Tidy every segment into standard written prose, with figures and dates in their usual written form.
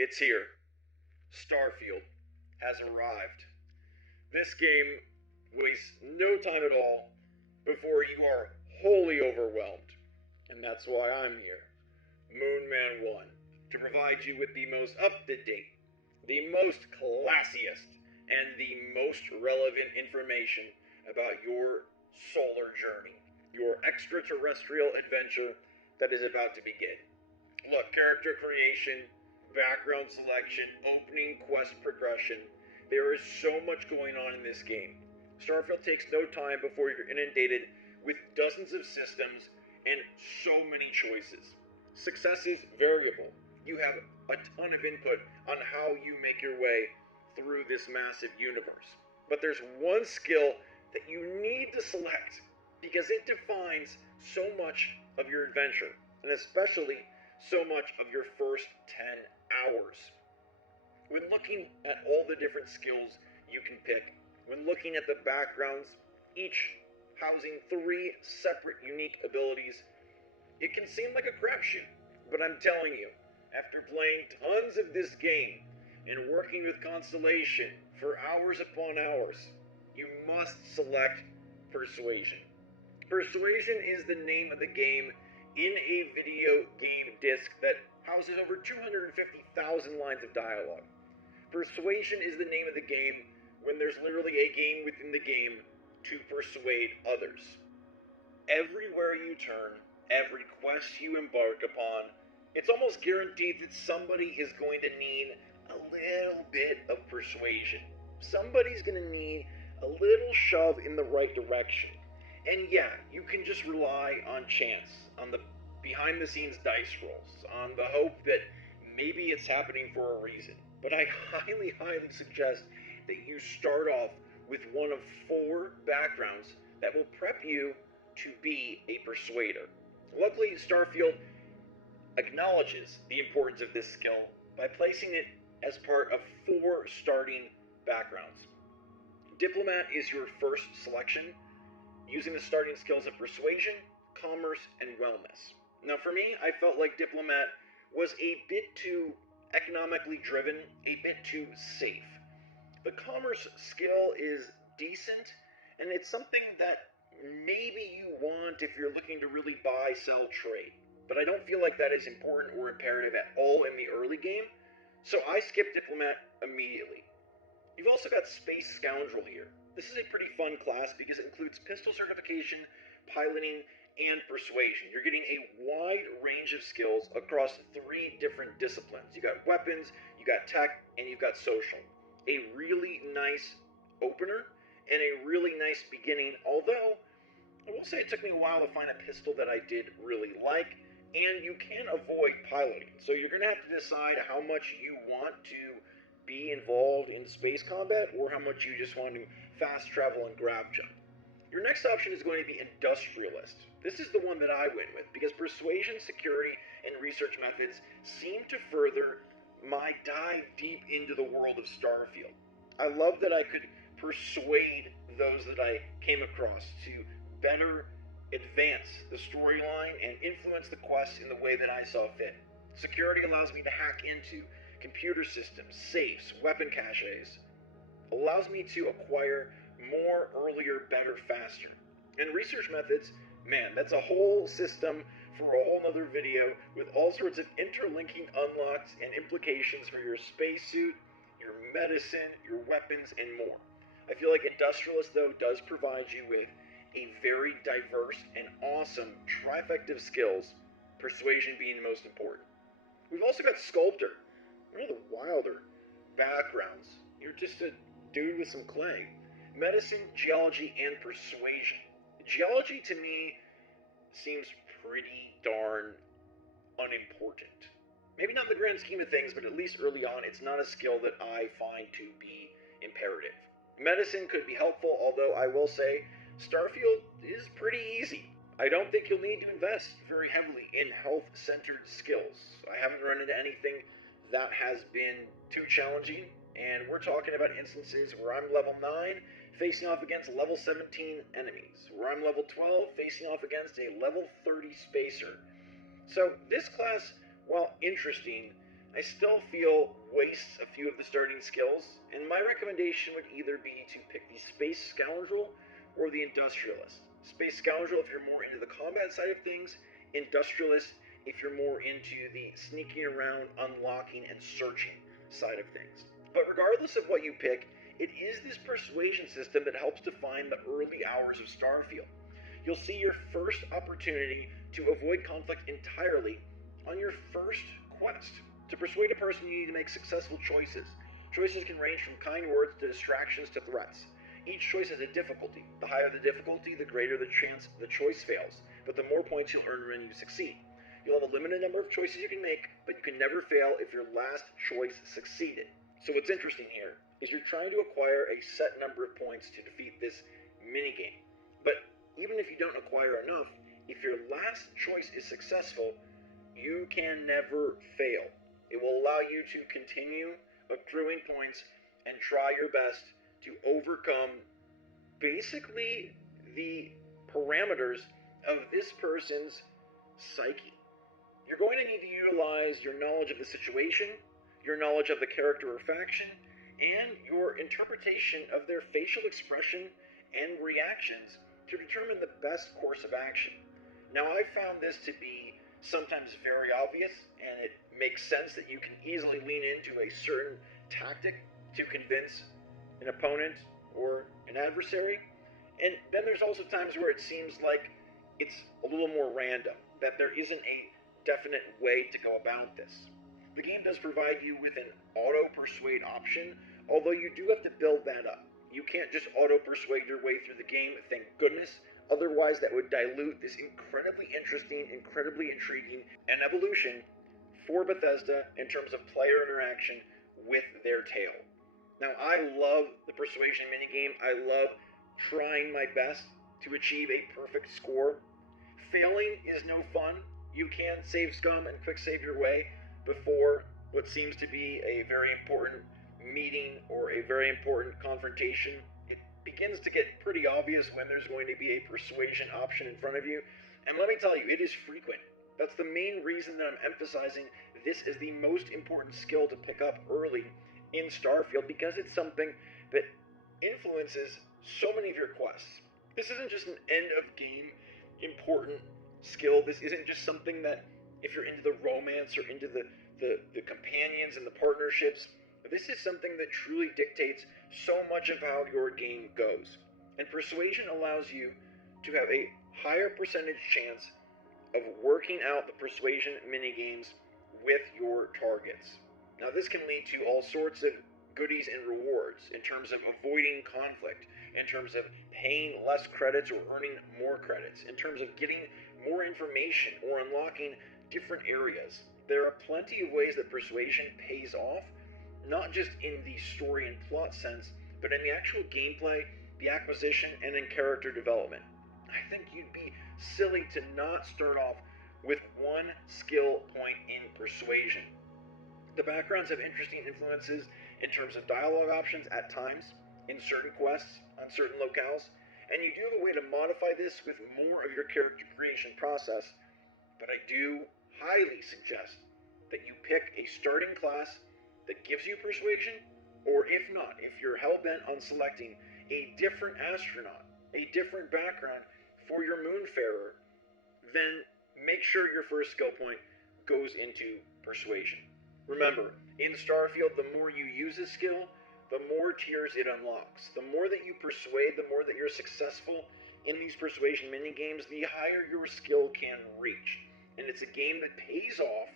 It's here. Starfield has arrived. This game wastes no time at all before you are wholly overwhelmed. And that's why I'm here, Moonman 1, to provide you with the most up-to-date, the most classiest, and the most relevant information about your solar journey, your extraterrestrial adventure that is about to begin. Look, character creation, background selection, opening quest progression. There is so much going on in this game. Starfield takes no time before you're inundated with dozens of systems and so many choices. Success is variable. You have a ton of input on how you make your way through this massive universe. But there's one skill that you need to select because it defines so much of your adventure, and especially so much of your first 10 hours. When looking at all the different skills you can pick, when looking at the backgrounds, each housing 3 separate unique abilities, it can seem like a crapshoot. But I'm telling you, after playing tons of this game and working with Constellation for hours upon hours, you must select Persuasion. Persuasion is the name of the game in a video game disc that houses over 250,000 lines of dialogue. Persuasion is the name of the game when there's literally a game within the game to persuade others. Everywhere you turn, every quest you embark upon, it's almost guaranteed that somebody is going to need a little bit of persuasion. Somebody's going to need a little shove in the right direction. And yeah, you can just rely on chance, on the behind-the-scenes dice rolls, on the hope that maybe it's happening for a reason. But I highly suggest that you start off with one of 4 backgrounds that will prep you to be a persuader. Luckily, Starfield acknowledges the importance of this skill by placing it as part of 4 starting backgrounds. Diplomat is your first selection, using the starting skills of Persuasion, Commerce, and Wellness. Now for me, I felt like Diplomat was a bit too economically driven, a bit too safe. The Commerce skill is decent, and it's something that maybe you want if you're looking to really buy, sell, trade. But I don't feel like that is important or imperative at all in the early game, so I skipped Diplomat immediately. You've also got Space Scoundrel here. This is a pretty fun class because it includes pistol certification, piloting, and persuasion. You're getting a wide range of skills across 3 different disciplines. You got weapons, you got tech, and you've got social. A really nice opener and a really nice beginning, although I will say it took me a while to find a pistol that I did really like, and you can avoid piloting. So you're going to have to decide how much you want to be involved in space combat or how much you just want to fast travel and grab jump. Your next option is going to be Industrialist. This is the one that I went with because persuasion, security, and research methods seem to further my dive deep into the world of Starfield. I love that I could persuade those that I came across to better advance the storyline and influence the quests in the way that I saw fit. Security allows me to hack into computer systems, safes, weapon caches, allows me to acquire more, earlier, better, faster. And research methods, man, that's a whole system for a whole nother video with all sorts of interlinking unlocks and implications for your spacesuit, your medicine, your weapons, and more. I feel like Industrialist, though, does provide you with a very diverse and awesome trifecta of skills, persuasion being the most important. We've also got Sculptor, one of the wilder backgrounds. You're just a dude with some clay. Medicine, geology, and persuasion. Geology to me seems pretty darn unimportant. Maybe not in the grand scheme of things, but at least early on, it's not a skill that I find to be imperative. Medicine could be helpful, although I will say Starfield is pretty easy. I don't think you'll need to invest very heavily in health-centered skills. I haven't run into anything that has been too challenging, and we're talking about instances where I'm level 9 facing off against level 17 enemies, where I'm level 12 facing off against a level 30 spacer. So this class, while interesting, I still feel wastes a few of the starting skills, and my recommendation would either be to pick the Space Scoundrel or the Industrialist. Space Scoundrel if you're more into the combat side of things, Industrialist if you're more into the sneaking around, unlocking, and searching side of things. But regardless of what you pick, it is this persuasion system that helps define the early hours of Starfield. You'll see your first opportunity to avoid conflict entirely on your first quest. To persuade a person, you need to make successful choices. Choices can range from kind words to distractions to threats. Each choice has a difficulty. The higher the difficulty, the greater the chance the choice fails, but the more points you'll earn when you succeed. You'll have a limited number of choices you can make, but you can never fail if your last choice succeeded. So what's interesting here is you're trying to acquire a set number of points to defeat this minigame. But even if you don't acquire enough, if your last choice is successful, you can never fail. It will allow you to continue accruing points and try your best to overcome basically the parameters of this person's psyche. You're going to need to utilize your knowledge of the situation, your knowledge of the character or faction, and your interpretation of their facial expression and reactions to determine the best course of action. Now, I found this to be sometimes very obvious, and it makes sense that you can easily lean into a certain tactic to convince an opponent or an adversary. And then there's also times where it seems like it's a little more random, that there isn't a definite way to go about this. The game does provide you with an auto-persuade option, although you do have to build that up. You can't just auto-persuade your way through the game, thank goodness. Otherwise, that would dilute this incredibly interesting, incredibly intriguing, and evolution for Bethesda in terms of player interaction with their tale. Now, I love the persuasion minigame. I love trying my best to achieve a perfect score. Failing is no fun. You can save scum and quick save your way before what seems to be a very important meeting or a very important confrontation. It begins to get pretty obvious when there's going to be a persuasion option in front of you. And let me tell you, it is frequent. That's the main reason that I'm emphasizing this is the most important skill to pick up early in Starfield, because it's something that influences so many of your quests. This isn't just an end of game important skill. This isn't just something that if you're into the romance or into the companions and the partnerships, this is something that truly dictates so much of how your game goes. And persuasion allows you to have a higher percentage chance of working out the persuasion minigames with your targets. Now, this can lead to all sorts of goodies and rewards in terms of avoiding conflict, in terms of paying less credits or earning more credits, in terms of getting more information or unlocking different areas. There are plenty of ways that persuasion pays off, not just in the story and plot sense, but in the actual gameplay, the acquisition, and in character development. I think you'd be silly to not start off with one skill point in persuasion. The backgrounds have interesting influences in terms of dialogue options at times, in certain quests, on certain locales, and you do have a way to modify this with more of your character creation process, but I do highly suggest that you pick a starting class that gives you persuasion, or if not, if you're hell-bent on selecting a different astronaut, a different background for your Moonfarer, then make sure your first skill point goes into persuasion. Remember, in Starfield, the more you use a skill, the more tiers it unlocks. The more that you persuade, the more that you're successful in these persuasion minigames, the higher your skill can reach. And it's a game that pays off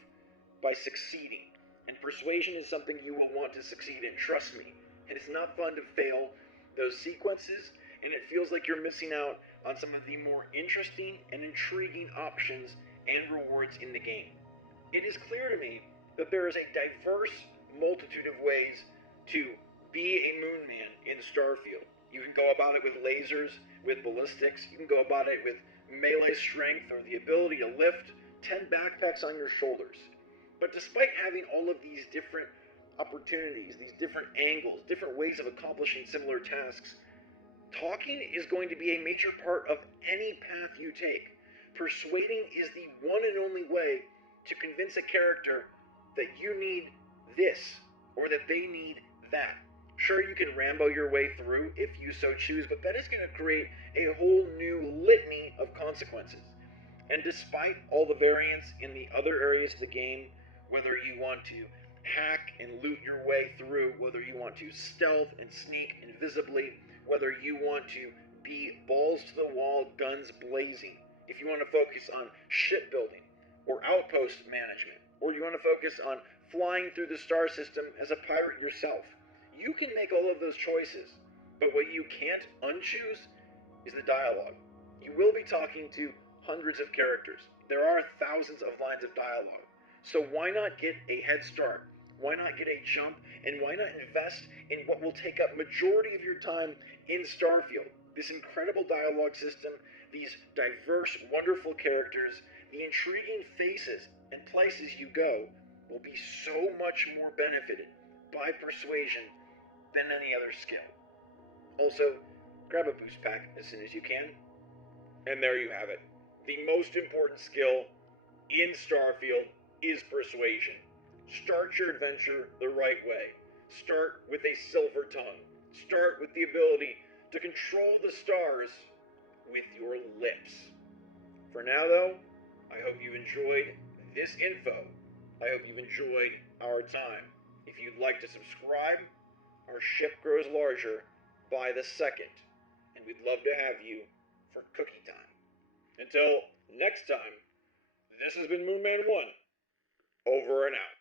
by succeeding. And persuasion is something you will want to succeed in, trust me. And it's not fun to fail those sequences, and it feels like you're missing out on some of the more interesting and intriguing options and rewards in the game. It is clear to me that there is a diverse multitude of ways to be a moon man in Starfield. You can go about it with lasers, with ballistics. You can go about it with melee strength or the ability to lift 10 backpacks on your shoulders. But despite having all of these different opportunities, these different angles, different ways of accomplishing similar tasks, talking is going to be a major part of any path you take. Persuading is the one and only way to convince a character that you need this, or that they need that. Sure, you can Rambo your way through if you so choose, but that is going to create a whole new litany of consequences. And despite all the variance in the other areas of the game, whether you want to hack and loot your way through, whether you want to stealth and sneak invisibly, whether you want to be balls to the wall, guns blazing, if you want to focus on shipbuilding or outpost management, or you want to focus on flying through the star system as a pirate yourself, you can make all of those choices. But what you can't unchoose is the dialogue. You will be talking to hundreds of characters. There are thousands of lines of dialogue. So why not get a head start? Why not get a jump? And why not invest in what will take up majority of your time in Starfield? This incredible dialogue system, these diverse, wonderful characters, the intriguing faces and places you go will be so much more benefited by persuasion than any other skill. Also, grab a boost pack as soon as you can. And there you have it. The most important skill in Starfield is persuasion. Start your adventure the right way. Start with a silver tongue. Start with the ability to control the stars with your lips. For now, though, I hope you enjoyed this info. I hope you've enjoyed our time. If you'd like to subscribe, our ship grows larger by the second, and we'd love to have you for cookie time. Until next time, this has been Moonman1, over and out.